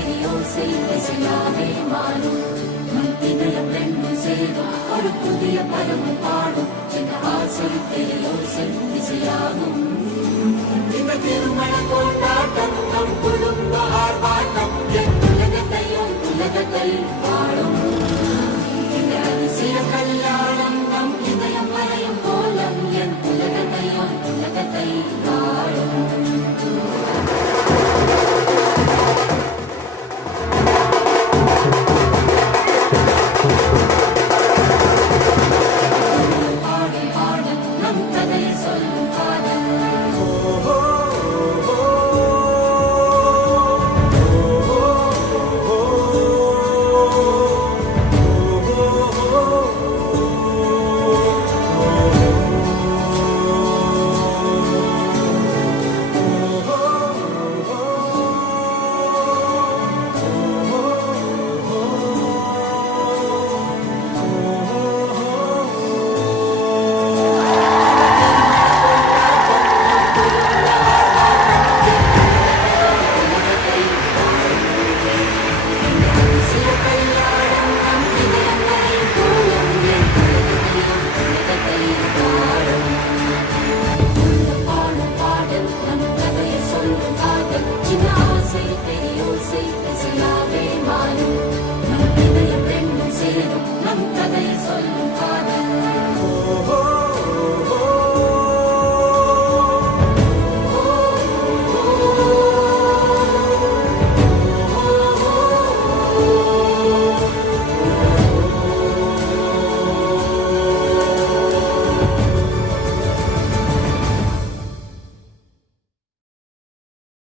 பெரியோசை இசையாவே மாறும் நம் இதயம் ரெண்டும் சேரும் ஒரு புதிய பருவம் பாடும் இந்த ஆசை பெரியோசை இசையாகும் இந்த திருமண கொண்டாட்டம் நம் குடும்ப ஆர்ப்பாட்டம் என் உலகத்தை வாழும் இந்த அதிசய கல்யாணம் நம் இதயம் வரையும் கோலம் என் உலகத்தை வாழும் நம் இதயம் ரெண்டும் சேரும் நம் கதை